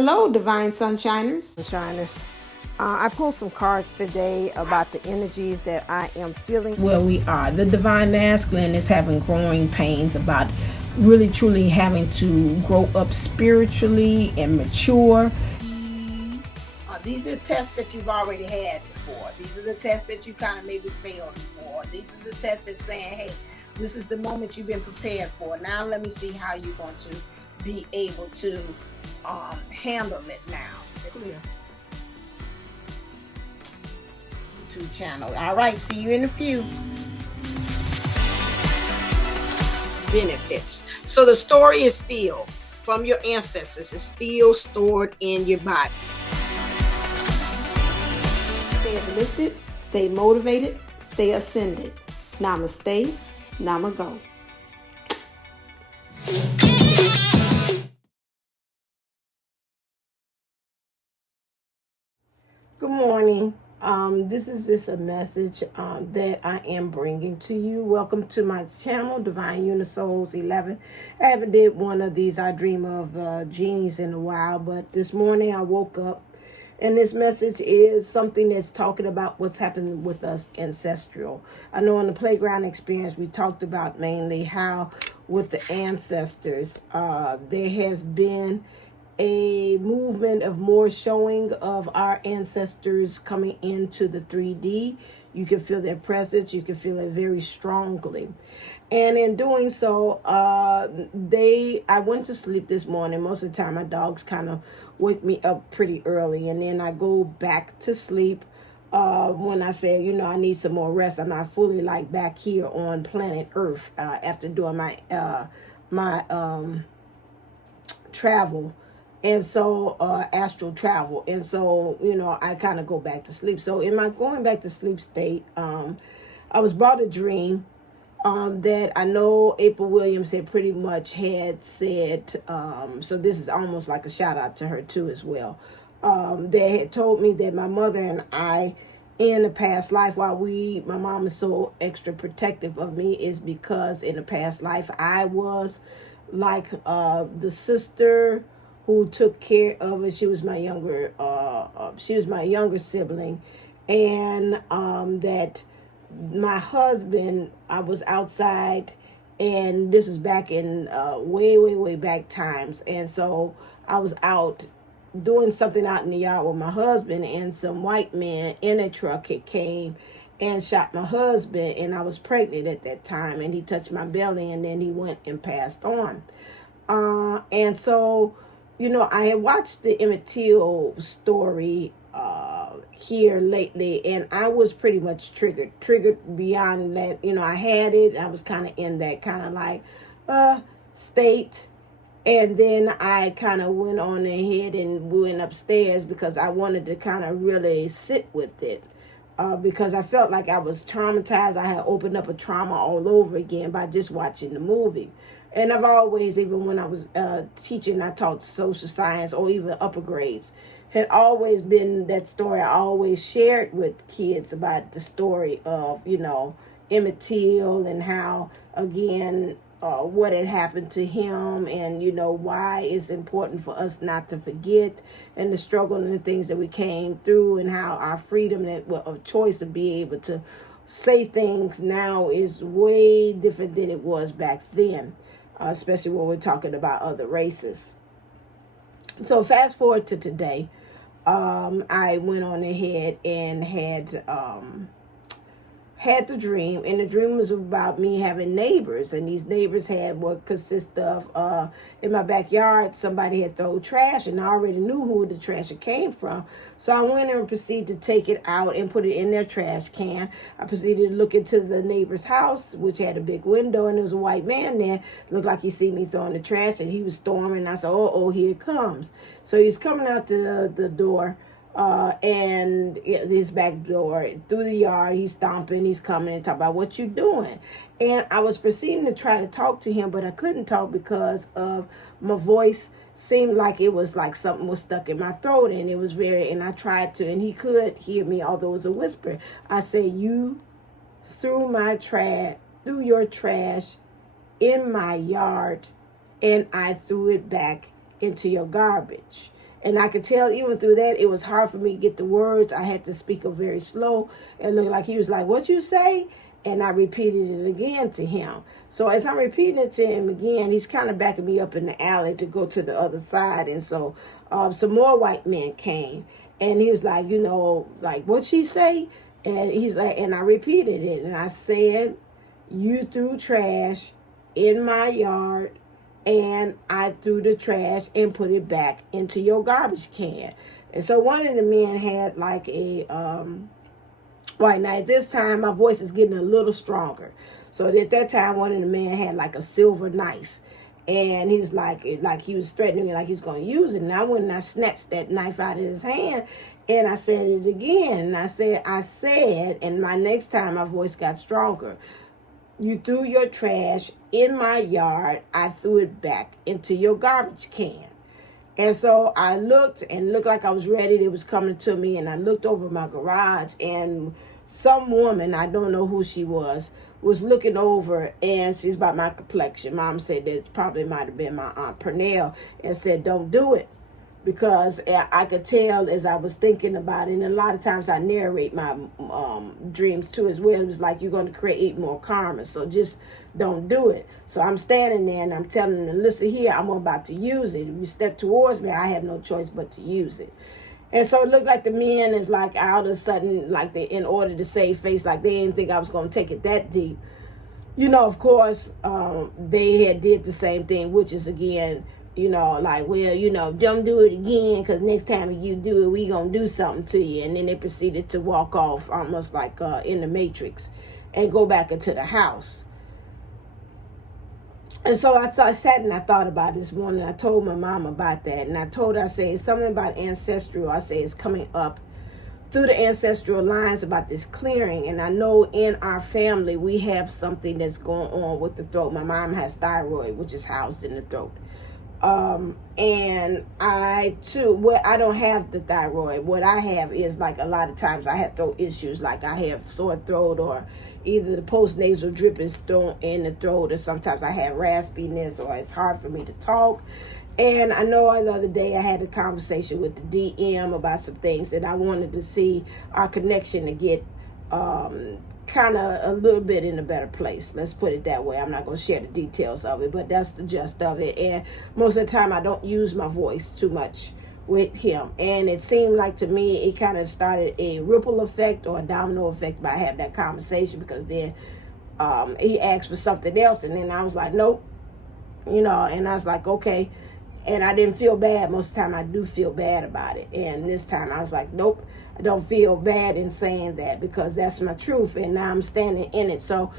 Hello, Divine Sunshiners. I pulled some cards today about the energies that I am feeling. Where we are. The Divine Masculine is having growing pains about really truly having to grow up spiritually and mature. These are the tests that you've already had before. These are the tests that you kind of maybe failed before. These are the tests that saying, hey, this is the moment you've been prepared for. Now let me see how you're going to be able to handle it now. Clear. YouTube channel. All right, see you in a few. Benefits. So the story is still from your ancestors. It's still stored in your body. Stay uplifted, stay motivated, stay ascended. Namaste, Namago. Good morning. This is just a message that I am bringing to you. Welcome to my channel, Divineunisouls11. I haven't did one of these I dream of genies in a while, but this morning I woke up and this message is something that's talking about what's happening with us ancestral. I know in the playground experience we talked about mainly how with the ancestors there has been a movement of more showing of our ancestors coming into the 3D. You can feel their presence. You can feel it very strongly. And in doing so, I went to sleep this morning. Most of the time, my dogs kind of wake me up pretty early. And then I go back to sleep when I say, I need some more rest. I'm not fully like back here on planet Earth after doing my travel. And so astral travel. And so, I kind of go back to sleep. So in my going back to sleep state, I was brought a dream that I know April Williams had pretty much had said. So this is almost like a shout out to her too as well. They had told me that my mother and I in a past life, my mom is so extra protective of me, is because in a past life I was like the sister who took care of it. She was my younger sibling, and that my husband, I was outside, and this was back in way back times, and so I was out doing something out in the yard with my husband, and some white men in a truck had came and shot my husband, and I was pregnant at that time, and he touched my belly, and then he went and passed on. And so, I had watched the Emmett story here lately, and I was pretty much triggered beyond that. I had it. I was kind of in that kind of like state. And then I kind of went on ahead and went upstairs because I wanted to kind of really sit with it. Because I felt like I was traumatized. I had opened up a trauma all over again by just watching the movie. And I've always, even when I was teaching, I taught social science or even upper grades, had always been that story. I always shared with kids about the story of, Emmett Till and how, again, what had happened to him, and why it's important for us not to forget, and the struggle and the things that we came through, and how our freedom of choice of being able to say things now is way different than it was back then, especially when we're talking about other races. So fast forward to today, I went on ahead and had the dream, and the dream was about me having neighbors, and these neighbors had what consist of in my backyard somebody had thrown trash, and I already knew who the trash came from, so I went and proceeded to take it out and put it in their trash can. I proceeded to look into the neighbor's house, which had a big window, and there was a white man there. Looked like he seen me throwing the trash, and he was storming. I said, oh, here it comes. So he's coming out the door, and his back door through the yard. He's stomping, he's coming and talking about what you doing. And I was proceeding to try to talk to him, but I couldn't talk because of my voice seemed like it was like something was stuck in my throat, and it was and I tried to, and he could hear me, although it was a whisper. I said, you threw your trash in my yard, and I threw it back into your garbage. And I could tell even through that, it was hard for me to get the words. I had to speak up very slow. And look like he was like, what you say? And I repeated it again to him. So as I'm repeating it to him again, he's kind of backing me up in the alley to go to the other side. And so some more white men came. And he was like, you know, like, what'd she say? And he's like, and I repeated it. And I said, you threw trash in my yard, and I threw the trash and put it back into your garbage can. And so one of the men had like a, right now at this time, my voice is getting a little stronger. So at that time, one of the men had like a silver knife. And he's like he was threatening me like he's going to use it. And I went and I snatched that knife out of his hand. And I said it again. And I said, and my next time my voice got stronger. You threw your trash in my yard. I threw it back into your garbage can. And so I looked and looked like I was ready. It was coming to me. And I looked over my garage, and some woman, I don't know who she was looking over, and she's about my complexion. Mom said that probably might have been my Aunt Pernell, and said, don't do it. Because I could tell as I was thinking about it, and a lot of times I narrate my dreams too as well. It was like, you're going to create more karma, so just don't do it. So I'm standing there and I'm telling them, listen here, I'm about to use it. If you step towards me, I have no choice but to use it. And so it looked like the men is like all of a sudden, like they, in order to save face, like they didn't think I was going to take it that deep. You know, of course, they had did the same thing, which is again, you know, like, well, you know, don't do it again, because next time you do it, we going to do something to you. And then they proceeded to walk off almost like in the Matrix and go back into the house. And so I sat and I thought about it this morning. I told my mom about that. And I told her, I said, it's something about ancestral. I say it's coming up through the ancestral lines about this clearing. And I know in our family, we have something that's going on with the throat. My mom has thyroid, which is housed in the throat. And I too, well, I don't have the thyroid. What I have is like a lot of times I have throat issues, like I have sore throat, or either the postnasal drip is thrown in the throat, or sometimes I have raspiness, or it's hard for me to talk. And I know the other day I had a conversation with the DM about some things that I wanted to see our connection to get kind of a little bit in a better place. Let's put it that way. I'm not going to share the details of it, but that's the gist of it. And most of the time I don't use my voice too much with him. And it seemed like to me it kind of started a ripple effect or a domino effect by having that conversation, because then he asked for something else, and then I was like, nope, you know, and I was like, okay. And I didn't feel bad. Most of the time I do feel bad about it. And this time I was like, nope, I don't feel bad in saying that, because that's my truth. And now I'm standing in it. So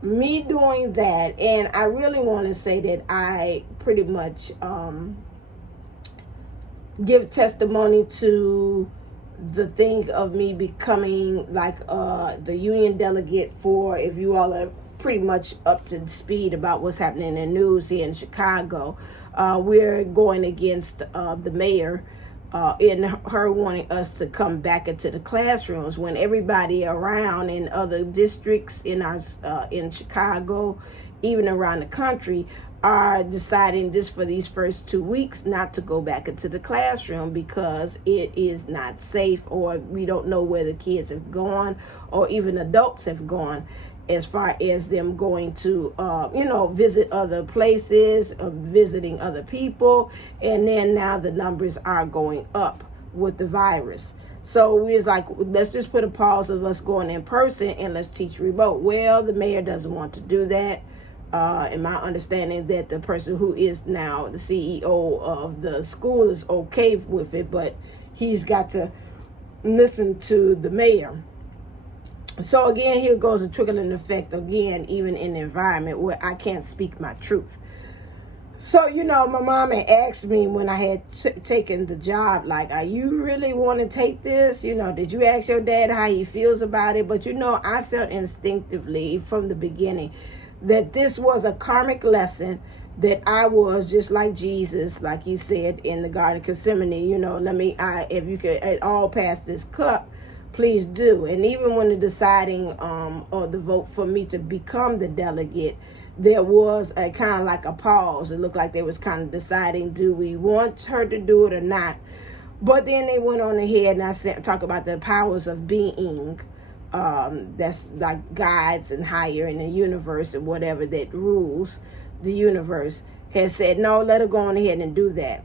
me doing that, and I really want to say that I pretty much give testimony to the thing of me becoming like the union delegate for, if you all are pretty much up to speed about what's happening in the news here in Chicago. We're going against the mayor in her wanting us to come back into the classrooms, when everybody around in other districts in our in Chicago, even around the country, are deciding just for these first 2 weeks not to go back into the classroom because it is not safe, or we don't know where the kids have gone, or even adults have gone, as far as them going to, visit other places, visiting other people. And then now the numbers are going up with the virus. So we was like, let's just put a pause of us going in person and let's teach remote. Well, the mayor doesn't want to do that. In my understanding that the person who is now the CEO of the school is okay with it, but he's got to listen to the mayor. So again, here goes a trickling effect again, even in the environment where I can't speak my truth. So, my mom had asked me when I had taken the job, like, are you really want to take this? Did you ask your dad how he feels about it? But, I felt instinctively from the beginning that this was a karmic lesson, that I was just like Jesus, like he said in the Garden of Gethsemane, if you could at all pass this cup, please do. And even when the deciding or the vote for me to become the delegate, there was a kind of like a pause. It looked like they was kind of deciding, do we want her to do it or not? But then they went on ahead, and I said, talk about the powers of being, that's like guides and higher in the universe and whatever that rules the universe, has said, no, let her go on ahead and do that.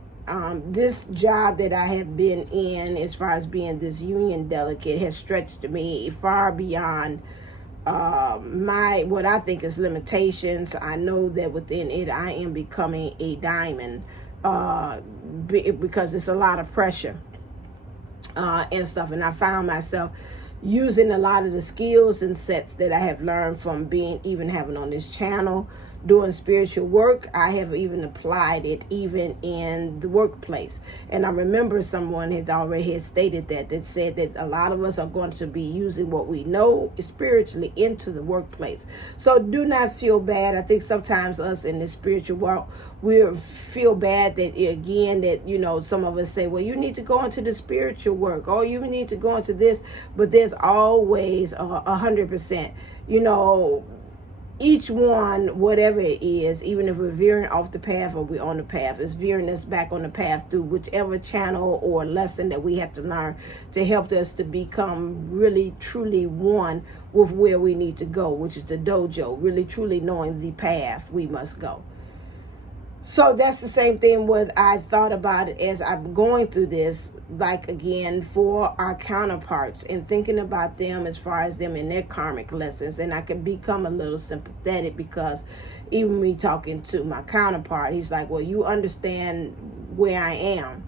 This job that I have been in, as far as being this union delegate, has stretched me far beyond my what I think is limitations. I know that within it I am becoming a diamond, because it's a lot of pressure and stuff, and I found myself using a lot of the skills and sets that I have learned from even having on this channel, doing spiritual work. I have even applied it even in the workplace. And I remember someone had already stated that said that a lot of us are going to be using what we know spiritually into the workplace. So do not feel bad. I think sometimes us in the spiritual world, we feel bad that, again, that, you know, some of us say, well, you need to go into the spiritual work, or you need to go into this. But there's always 100%, you know, each one, whatever it is, even if we're veering off the path or we're on the path, is veering us back on the path through whichever channel or lesson that we have to learn to help us to become really, truly one with where we need to go, which is the dojo, really, truly knowing the path we must go. So that's the same thing with, I thought about it as I'm going through this, like, again, for our counterparts and thinking about them as far as them in their karmic lessons. And I could become a little sympathetic, because even me talking to my counterpart, he's like, well, you understand where I am.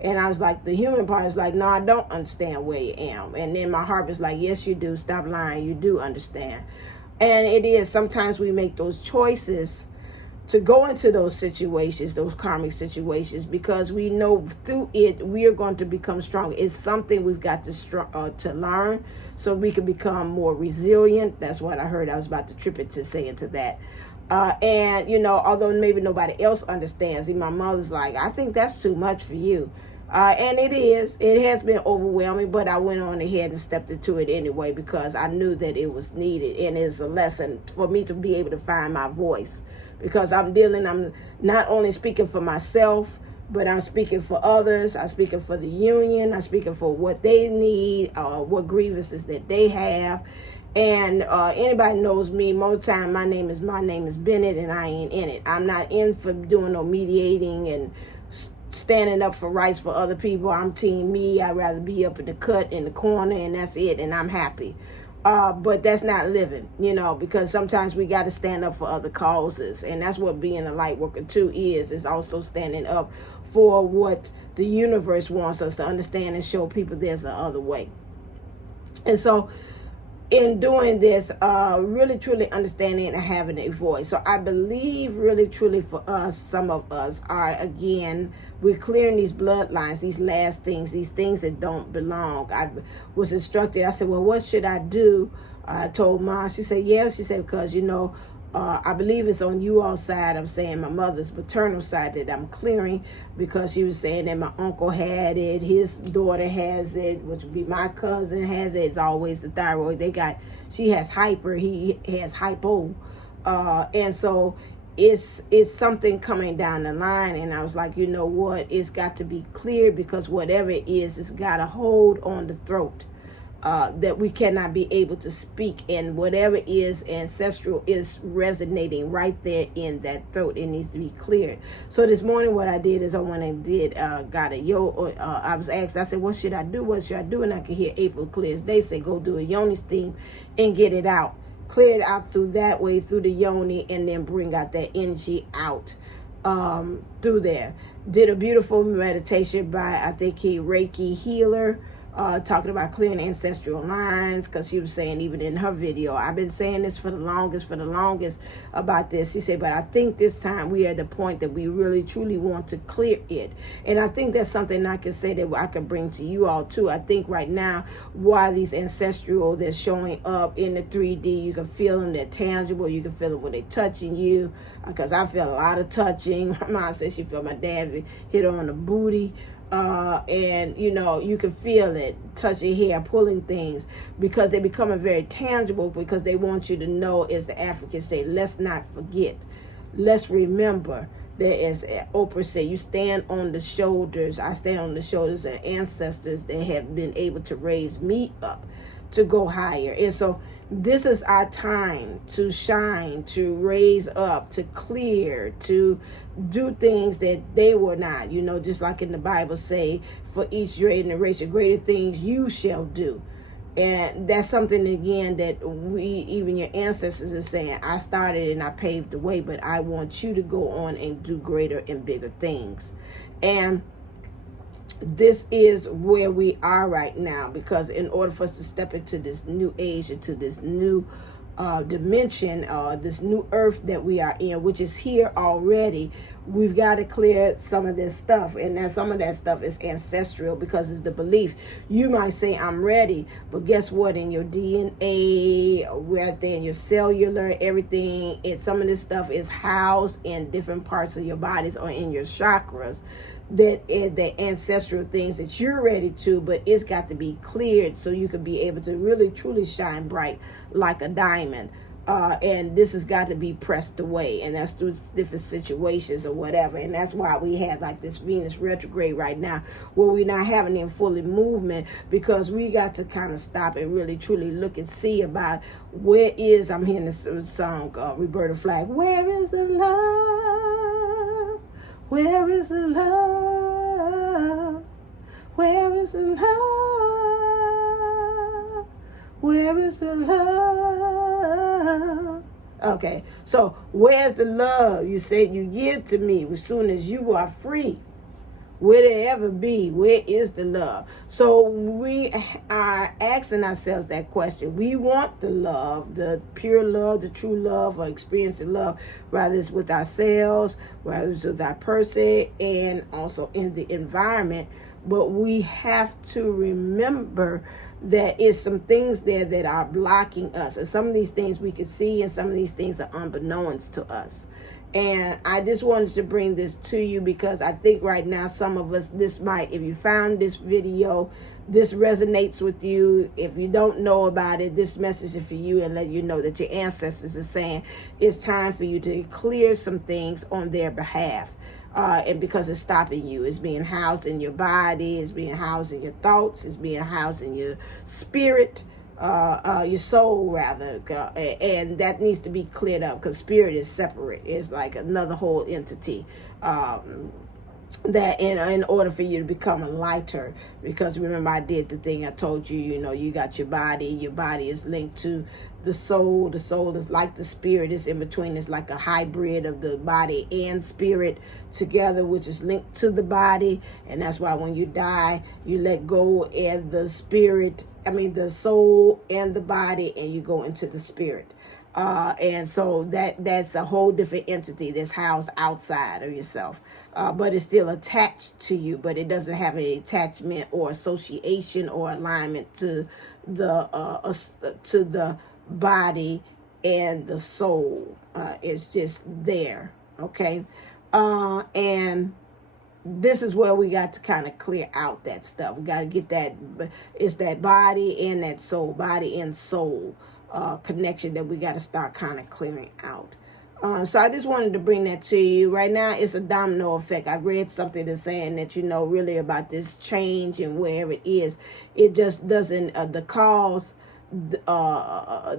And I was like, the human part is like, no, I don't understand where you am. And then my heart was like, yes, you do. Stop lying. You do understand. And it is, sometimes we make those choices to go into those situations, those karmic situations, because we know through it we are going to become strong. It's something we've got to learn so we can become more resilient. That's what I heard. I was about to trip it to say into that. And, you know, although maybe nobody else understands, my mother's like, I think that's too much for you. And it is. It has been overwhelming, but I went on ahead and stepped into it anyway, because I knew that it was needed, and it's a lesson for me to be able to find my voice. Because I'm not only speaking for myself, but I'm speaking for others. I'm speaking for the union. I'm speaking for what they need, what grievances that they have. And anybody knows me, most time my name is Bennett, and I ain't in it. I'm not in for doing no mediating and standing up for rights for other people. I'm team me. I'd rather be up in the cut in the corner, and that's it, and I'm happy. But that's not living, you know, because sometimes we got to stand up for other causes. And that's what being a light worker too is also standing up for what the universe wants us to understand and show people there's a other way. And so in doing this, really truly understanding and having a voice. So I believe really truly for us, some of us are, again, we're clearing these bloodlines, these last things, these things that don't belong. I was instructed. I said, well, what should I do? I told Mom. She said, yeah. She said, because, you know, I believe it's on you all side. I'm saying my mother's maternal side that I'm clearing, because she was saying that my uncle had it, his daughter has it, which would be my cousin has it. It's always the thyroid. She has hyper, he has hypo. And so it's something coming down the line. And I was like, you know what? It's got to be clear, because whatever it is, it's got a hold on the throat. That we cannot be able to speak, and whatever is ancestral is resonating right there in that throat. It needs to be cleared. So this morning what I did is I went and got a I was asked, I said, what should I do? And I could hear April clear as day say, go do a Yoni steam and get it out. Clear it out through that way, through the Yoni, and then bring out that energy out through there. Did a beautiful meditation by, I think, Reiki healer, talking about clearing ancestral lines, because she was saying, even in her video, I've been saying this for the longest about this. She said, but I think this time we are at the point that we really truly want to clear it. And I think that's something I can say that I can bring to you all too. I think right now, why these ancestral, they're showing up in the 3D, you can feel them, they're tangible, you can feel them when they're touching you, because I feel a lot of touching. My mom said she felt my dad hit her on the booty. And you know, you can feel it, touch your hair, pulling things, because they become very tangible, because they want you to know, as the Africans say, let's not forget, let's remember that, as Oprah said, you stand on the shoulders, I stand on the shoulders of ancestors that have been able to raise me up to go higher. And so this is our time to shine, to raise up, to clear, to do things that they were not, you know, just like in the Bible say, for each generation greater things you shall do. And that's something, again, that we, even your ancestors, are saying, I started and I paved the way, but I want you to go on and do greater and bigger things. And this is where we are right now, because in order for us to step into this new age, into this new dimension, this new earth that we are in, which is here already, we've got to clear some of this stuff. And then some of that stuff is ancestral, because it's the belief. You might say, I'm ready, but guess what? In your DNA, right there in your cellular, everything, some of this stuff is housed in different parts of your bodies or in your chakras, that the ancestral things that you're ready to, but it's got to be cleared so you can be able to really truly shine bright like a diamond. And this has got to be pressed away, and that's through different situations or whatever. And that's why we have like this Venus retrograde right now, where we're not having any fully movement, because we got to kind of stop and really truly look and see about where is, I'm hearing this song, Roberta Flack, where is the love? Where is the love? Where is the love? Where is the love? Okay, so where's the love you said you give to me as soon as you are free? Will it ever be? Where is the love? So we are asking ourselves that question. We want the love, the pure love, the true love, or experiencing love, whether it's with ourselves, whether it's with our person, and also in the environment. But we have to remember that it's some things there that are blocking us. And some of these things we can see, and some of these things are unbeknownst to us. And I just wanted to bring this to you, because I think right now some of us, this might, if you found this video, this resonates with you. If you don't know about it, this message is for you, and let you know that your ancestors are saying it's time for you to clear some things on their behalf. And because it's stopping you, it's being housed in your body, it's being housed in your thoughts, it's being housed in your spirit, your soul rather, and that needs to be cleared up, because spirit is separate. It's like another whole entity. That in order for you to become a lighter, because remember I did the thing I told you, you know, you got your body is linked to the soul is like the spirit, is in between, it's like a hybrid of the body and spirit together, which is linked to the body. And that's why when you die, you let go of the spirit, the soul and the body, and you go into the spirit. And so that's a whole different entity that's housed outside of yourself, but it's still attached to you, but it doesn't have any attachment or association or alignment to the body and the soul. It's just there. Okay. And this is where we got to kind of clear out that stuff. We got to get that. It's that body and that soul, body and soul connection that we got to start kind of clearing out. So I just wanted to bring that to you. Right now, it's a domino effect. I read something that's saying that, you know, really about this change and where it is. It just doesn't, the cause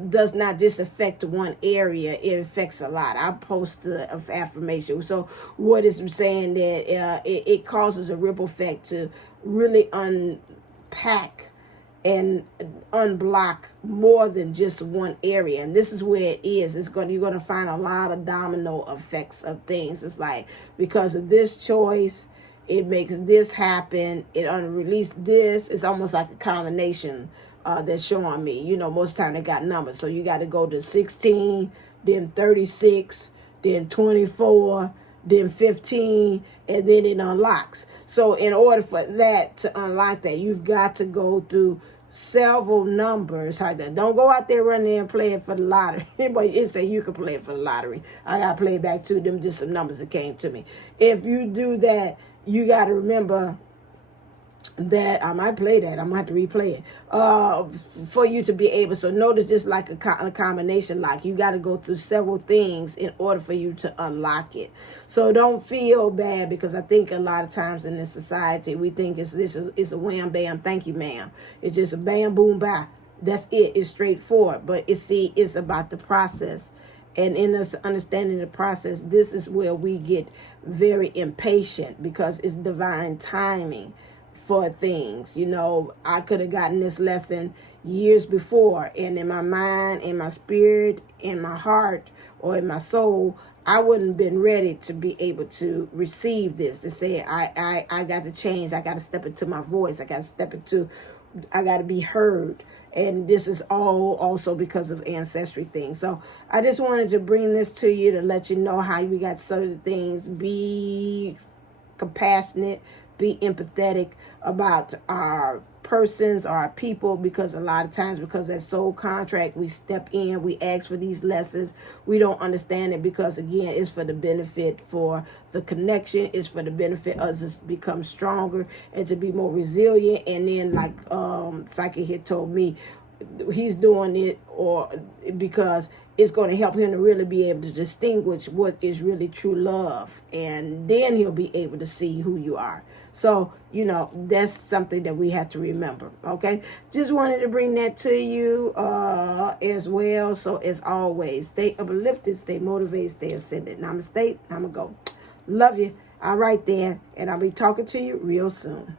does not just affect one area, it affects a lot. I post an affirmation. So what is saying that it causes a ripple effect to really unpack and unblock more than just one area. And this is where it is. You're going to find a lot of domino effects of things. It's like, because of this choice, it makes this happen. It unreleased this. It's almost like a combination that's showing me. You know, most of the time they got numbers. So you got to go to 16, then 36, then 24, then 15, and then it unlocks. So in order for that to unlock that, you've got to go through several numbers. Don't go out there running and play it for the lottery. But it say you can play it for the lottery. I got to play it back to them, just some numbers that came to me. If you do that, you got to remember that I might play that. I'm gonna have to replay it for you to be able. So notice, just like a combination lock, you got to go through several things in order for you to unlock it. So don't feel bad, because I think a lot of times in this society we think it's a wham bam, thank you ma'am. It's just a bam boom bye. That's it. It's straightforward. But it's about the process. And in us understanding the process, this is where we get very impatient, because it's divine timing for things. You know, I could have gotten this lesson years before, and in my mind, in my spirit, in my heart, or in my soul, I wouldn't have been ready to be able to receive this, to say, I got to change. I got to step into my voice. I got to be heard. And this is all also because of ancestry things. So I just wanted to bring this to you to let you know how we got certain things. Be compassionate, be empathetic about our persons, our people, because a lot of times, because that soul contract, we step in, we ask for these lessons, we don't understand it, because again, it's for the benefit, for the connection, it's for the benefit of us to become stronger and to be more resilient. And then, like Psychic here told me, he's doing it or because it's going to help him to really be able to distinguish what is really true love, and then he'll be able to see who you are. So, you know, that's something that we have to remember. Okay, just wanted to bring that to you as well. So as always, stay uplifted, stay motivated, stay ascended. Namaste. I'ma go. Love you. All right then, and I'll be talking to you real soon.